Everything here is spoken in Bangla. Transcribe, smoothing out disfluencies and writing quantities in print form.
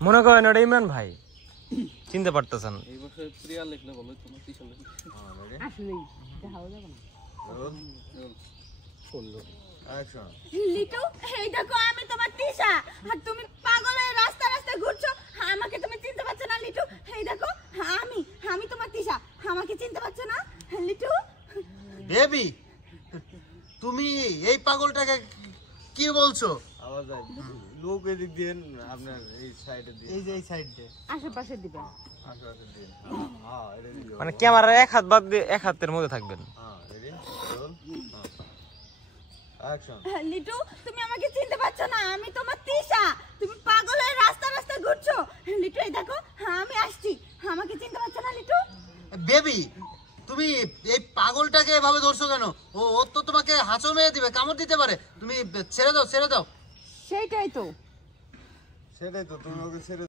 মনে করেন ওটা ইমরান ভাই চিনতে পারতেছেন এই বছর প্রিয়া লিখলে বলো তোমার তিশা লিখলে আসলেই দেখাও যাবে না করলো অ্যাকশন লিটু এই দেখো আমি তোমার তিশা আর তুমি পাগল হয়ে রাস্তা রাস্তা ঘুরছো আমাকে তুমি চিনতে পারছো না লিটু এই দেখো আমি তোমার তিশা আমাকে চিনতে পারছো না লিটু বেবি তুমি এই পাগলটাকে কি বলছো? আবার যাই লোক এদিক দিয়ে আপনার এই সাইডে দিয়ে এই যে এই সাইড দিয়ে আশেপাশে দিবেন আশেপাশে দিয়ে হ্যাঁ এটা দিয়ে মানে ক্যামেরা এক হাত বাদ দিয়ে এক হাতের মধ্যে থাকবেন হ্যাঁ রেডি রোল অ্যাকশন লিটু তুমি আমাকে চিনতে পারছো না আমি তোমার তিশা তুমি পাগল হয়ে রাস্তা রাস্তা ঘুরছো লিটু এই দেখো আমি আসছি আমাকে চিনতে পারছো না লিটু বেবি তুমি এই পাগলটাকে এভাবে ধরছো কেন? ও তো তোমাকে হাঁচো মেরে দিবে, কামড় দিতে পারে। তুমি ছেড়ে দাও সেইটাই তো সেটাই তো তুমি ওকে ছেড়ে